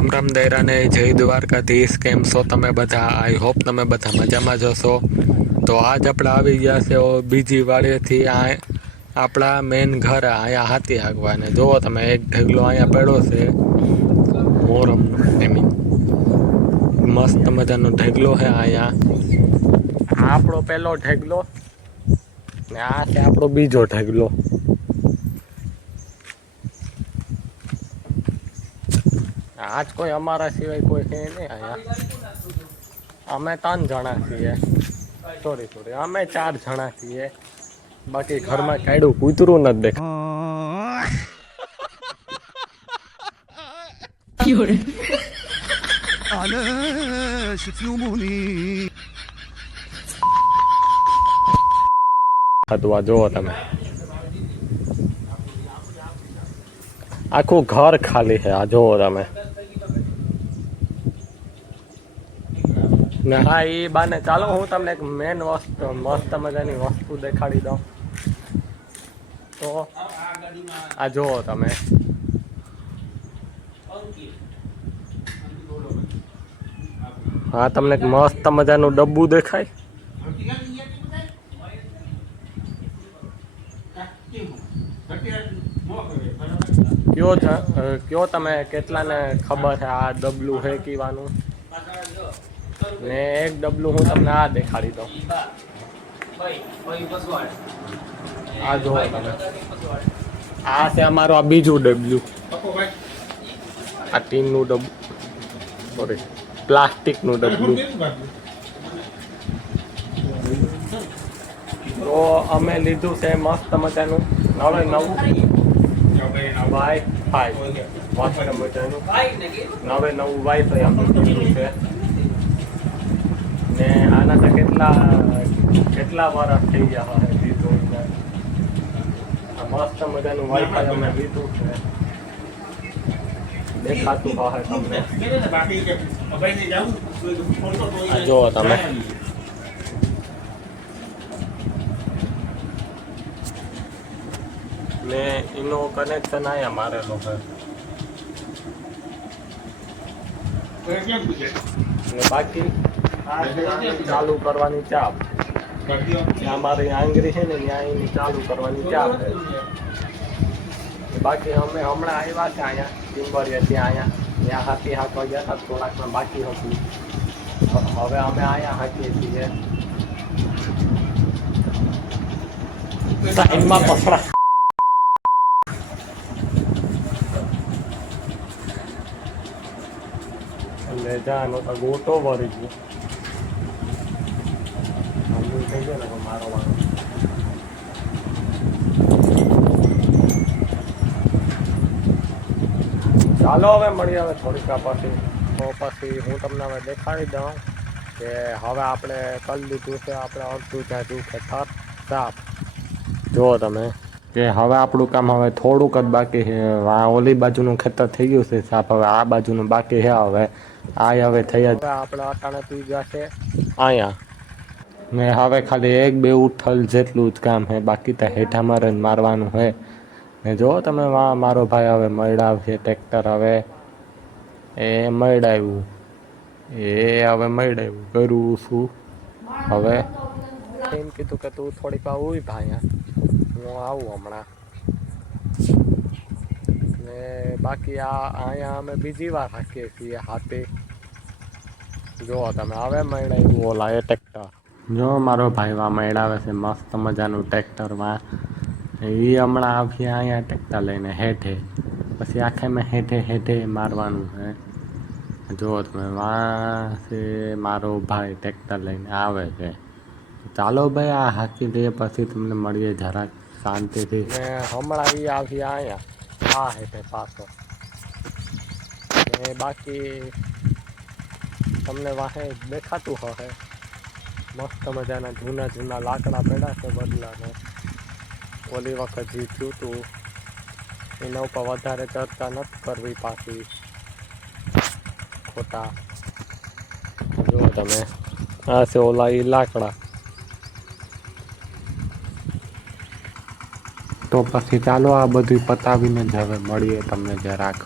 રામ રામ દૈરાને જય દ્વારકાધીશ. કેમ છો તમે બધા? આઈ હોપ તમે બધા મજામાં જ હશો. તો આજ આપણે આવી ગયા છે બીજી વાડેથી આપણા મેન ઘર અહીંયા હાથી હાંકવાને. જુઓ તમે, એક ઢગલો અહીંયા પડ્યો છે મોરમનો, મસ્ત મજાનો ઢગલો છે અહીંયા. આપણો પહેલો ઢગલો ને આ છે આપણો બીજો ઢગલો. આજ કોઈ અમારા સિવાય કોઈ છે નહીં અહીંયા. અમે 3 જણા છીએ, સોરી અમે 4 જણા છીએ. બાકી ઘરમાં કાયડું કૂતરું નથી દેખાતું. જુઓ તમે, આખું ઘર ખાલી છે. આ જુઓ તમે. ને હા, એ બાને ચાલો હું તમને એક મેન વસ્તુ, મસ્ત મજાની વસ્તુ દેખાડી દઉં. તો આ જુઓ તમે, હા તમને એક મસ્ત મજાનું ડબ્બુ દેખાય. કયો તમે કેટલાને ખબર છે આ ડબલું છે કીવાનું? ને એક ડબલું હું તમને આ દેખાડી દઉં. આ જુઓ તમે, આ છે અમારું આ બીજું ડબલું. આ ટીનનું ડબ્બું, સોરી પ્લાસ્ટિકનું ડબલું. તો અમે લીધું છે મસ્ત મજાનું નવું વાઈફાઈ, મસ્ત મજાનું નવું વાઈફાઈ અમે લીધું છે. ને આના તો કેટલા વર્ષ થઈ ગયા હોય લીધું. મસ્ત મજાનું વાઈફાઈ અમે લીધું છે. દેખાતું હોય તમને? જુઓ તમે, ને એનો કનેક્શન આયા મારેલો છે. ને બાકી ચાલુ કરવાની ચાપ, અમારી આંગળી છે ને ત્યાં એની ચાલુ કરવાની ચાપ છે. બાકી અમે હમણાં આવ્યા છે અહીંયા ટિમ્બરિયા, ત્યાં હાથી હાંકવા ગયા હતા. થોડાકમાં બાકી હતું, હવે અમે અહીંયા હાંકીએ છીએ. સાઈડમાં પકડા એટલે જાનો તો ગોટો ભરી ગયો. થઈ ગયો ને મારો વાળો. ચાલો હવે મળીએ હવે થોડીક પછી. તો પછી હું તમને હવે દેખાડી દઉં કે હવે આપણે કરી લીધું છે આપણે અડધું જાજુ ખેતર સાફ. જુઓ તમે કે હવે આપણું કામ હવે થોડુંક જ બાકી છે. ઓલી બાજુનું ખેતર થઈ ગયું છે સાફ, હવે આ બાજુનું બાકી છે. હવે હવે થઈ જ આપણે અટાણે પી ગયા છે અહીંયા. ને હવે ખાલી 1-2 ઉઠલ જેટલું જ કામ છે, બાકી તો હેઠા મારે મારવાનું છે. ને જો તમે મારો ભાઈ હવે મળાવશે ટ્રેક્ટર. હવે મળાવ્યું કરું શું હવે. એમ કીધું કે તું થોડીક વાર ઉઈ ભાઈ, હું આવું હમણાં. ને બાકી અહીંયા અમે બીજી વાર હાંકીએ છીએ હાથી. જુઓ તમે, હવે મળાવ્યું ઓલા એ ટ્રેક્ટર. જો મારો ભાઈ વા મેળાવે છે મસ્ત મજાનું ટ્રેક્ટરમાં. એ હમણાં આવશે અહીંયા ટ્રેક્ટર લઈને હેઠે, પછી આખે મેં હેઠે મારવાનું છે. જો તમે, વાં છે મારો ભાઈ ટ્રેક્ટર લઈને આવે છે. ચાલો ભાઈ આ હાકી દઈએ, પછી તમને મળીએ જરાક શાંતિથી. ને હમણાં એ આવશે અહીંયા હેઠે પાછો. ને બાકી તમને વાહે દેખાતું હશે મસ્ત મજાના જૂના લાકડા પડ્યા છે બદલાને. ઓલી વખત જે થયું હતું એના ઉપર વધારે ચર્ચા નથી કરવી પાછી ખોટા. જુઓ તમે, આ છે ઓલા એ લાકડા. તો પછી ચાલો આ બધું પતાવીને જ હવે મળીએ તમને જરાક.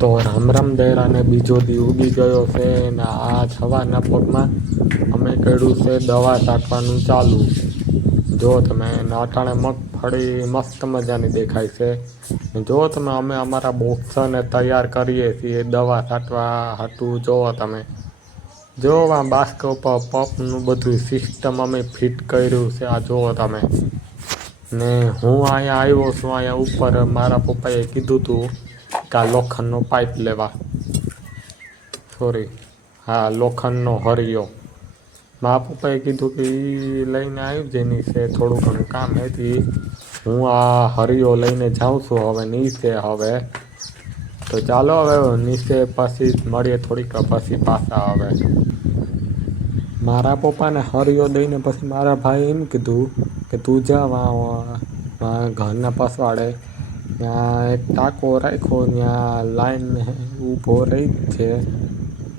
તો રામ રામ દયરાને બીજો દી ઉગી ગયો છે ને આ સવારના પગમાં અમે કર્યું છે દવા છાંટવાનું ચાલુ. જો તમે નાટાણે મગફળી મસ્ત મજાની દેખાય છે. જો તમે અમે અમારા બોક્સને તૈયાર કરીએ છીએ દવા છાંટવા હતું. જોવો તમે જો આ બાસ્કો ઉપર પંપનું બધું સિસ્ટમ અમે ફિટ કર્યું છે. આ જુઓ તમે ને હું અહીંયા આવ્યો છું. અહીંયા ઉપર મારા પપ્પાએ કીધું હતું કે આ લોખંડનો પાઇપ લેવા, સોરી હા લોખંડનો હરિયો. મારા પપ્પાએ કીધું કે એ લઈને આવ્યું જેની છે થોડું ઘણું કામ હતી. હું આ હરિયો લઈને જાઉં છું હવે નીચે. હવે તો ચાલો હવે નીચે પછી મળીએ થોડીક પછી પાછા. હવે મારા પપ્પાને હરિયો દઈને પછી મારા ભાઈ એમ કીધું કે તું જા ઘરના પસવાડે ત્યાં એક ટાંકો રાખ્યો, ત્યાં લાઈન ઊભો રહી જ છે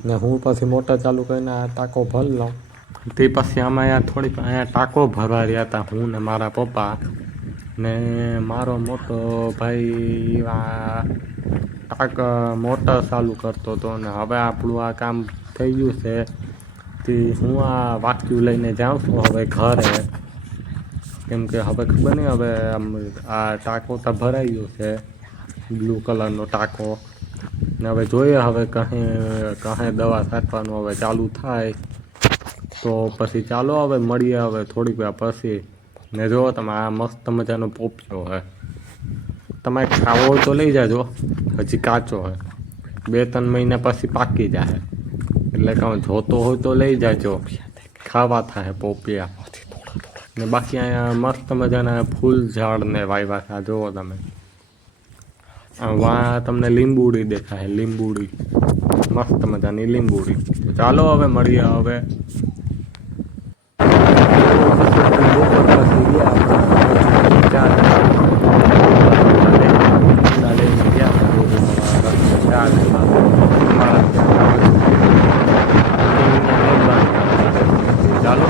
ને હું પછી મોટર ચાલુ કરીને આ ટાંકો ભરી લઉં. તે પછી અમે અહીંયા ટાંકો ભરવા રહ્યા હતા હું ને મારા પપ્પા ને મારો મોટો ભાઈ મોટર ચાલુ કરતો હતો. ને હવે આપણું આ કામ થઈ ગયું છે તે હું આ વાક્યું લઈને જાઉં છું હવે ઘરે, કેમ કે હવે ખબર નહીં હવે આ ટાંકો તો ભરાઈ ગયો છે બ્લુ કલરનો ટાંકો ને હવે જોઈએ હવે કહે દવા છાંટવાનું હવે ચાલુ થાય તો પછી ચાલો હવે મળીએ હવે થોડીક વાર પછી. ને જો તમે આ મસ્ત મજાનો પોપિયો હે, તમે ખાવો તો લઈ જાજો, હજી કાચો હે, 2-3 મહિના પછી પાકી જાય એટલે કાં જોતો હોય તો લઈ જાજો, ખાવા થાય પોપિયા. ને બાકી અહીંયા મસ્ત મજાના ફૂલ ઝાડને વાવ્યા છે. જુઓ તમે વા તમને લીંબુડી દેખાય, લીંબુડી મસ્ત મજાની લીંબુડી. તો ચાલો હવે મળીએ હવે. ચાલો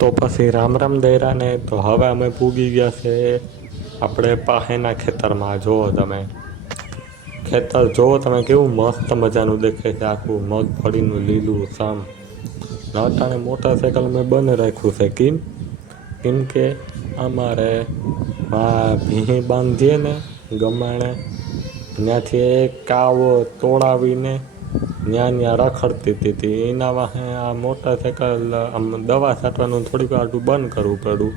તો પછી રામ રામ દયરાને. તો હવે અમે પૂગી ગયા છે આપણે પાસેના ખેતરમાં. જુઓ તમે ખેતર જુઓ તમે કેવું મસ્ત મજાનું દેખાય છે, આખું મગફળીનું લીલું સામ. નાટાને મોટરસાઇકલ મેં બંધ રાખ્યું છે. કેમ કે અમારે ભીં બાંધીએ ને ગમાણે ત્યાંથી એક કાવો તોડાવીને ત્યાં રખડતી હતી. એના વાહે આ મોટરસાઇકલ દવા છાંટવાનું થોડીક વાર બંધ કરવું પડ્યું.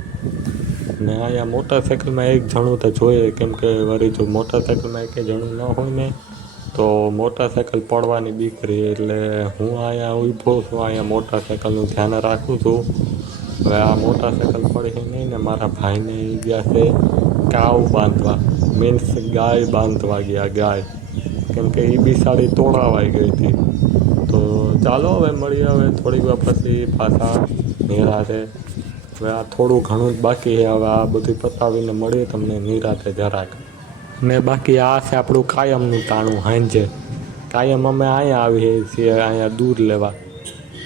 ને અહીંયા મોટરસાઇકલમાં એક જણું તો જોઈએ, કેમ કે વળી જો મોટરસાઇકલમાં એક જણું ન હોય ને તો મોટરસાઇકલ પડવાની બીક રહી. એટલે હું અહીંયા ઊભો છું, અહીંયા મોટરસાઇકલનું ધ્યાન રાખું છું. હવે આ મોટરસાઇકલ પડી નહીં ને મારા ભાઈને ગયા છે કાવ બાંધવા, મીન્સ ગાય બાંધવા ગયા, ગાય, કેમ કે એ બિસાડી તોડાવાઈ ગઈ હતી. તો ચાલો હવે મળીએ હવે થોડીક વાર પછી પાછા નિરાતે. હવે આ થોડું ઘણું જ બાકી છે, હવે આ બધું પતાવીને મળીએ તમને નિરાતે જરાક. ને બાકી આ છે આપણું કાયમનું ટાણું. હાંજે કાયમ અમે અહીંયા આવીએ છીએ અહીંયા દૂર લેવા.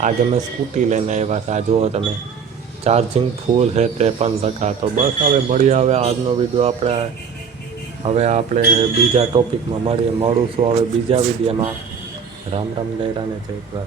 આજે મેં સ્કૂટી લઈને આવ્યા છે. આ જુઓ તમે ચાર્જિંગ ફૂલ છે 53%. તો બસ હવે મળીએ હવે આજનો વિડીયો આપણે બીજા ટોપિકમાં મળું છું હવે બીજા વિડીયોમાં. રામ રામ દયડાને જય દ્વારકા.